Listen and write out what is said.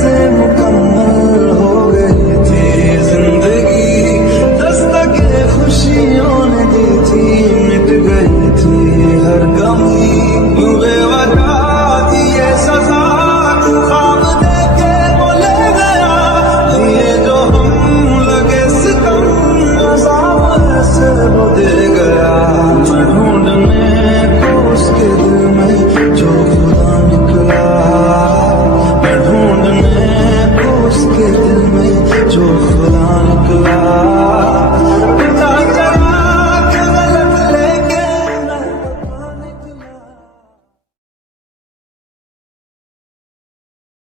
से मुकम्मल हो गई थी जिंदगी, दस्तके खुशियों ने दी थी, मिट गई थी हर कमी। बेवजह दी ये सजा, ख्वाब देके वो ले गया, ये जो हम लगे सितम, अज़ाब ऐसे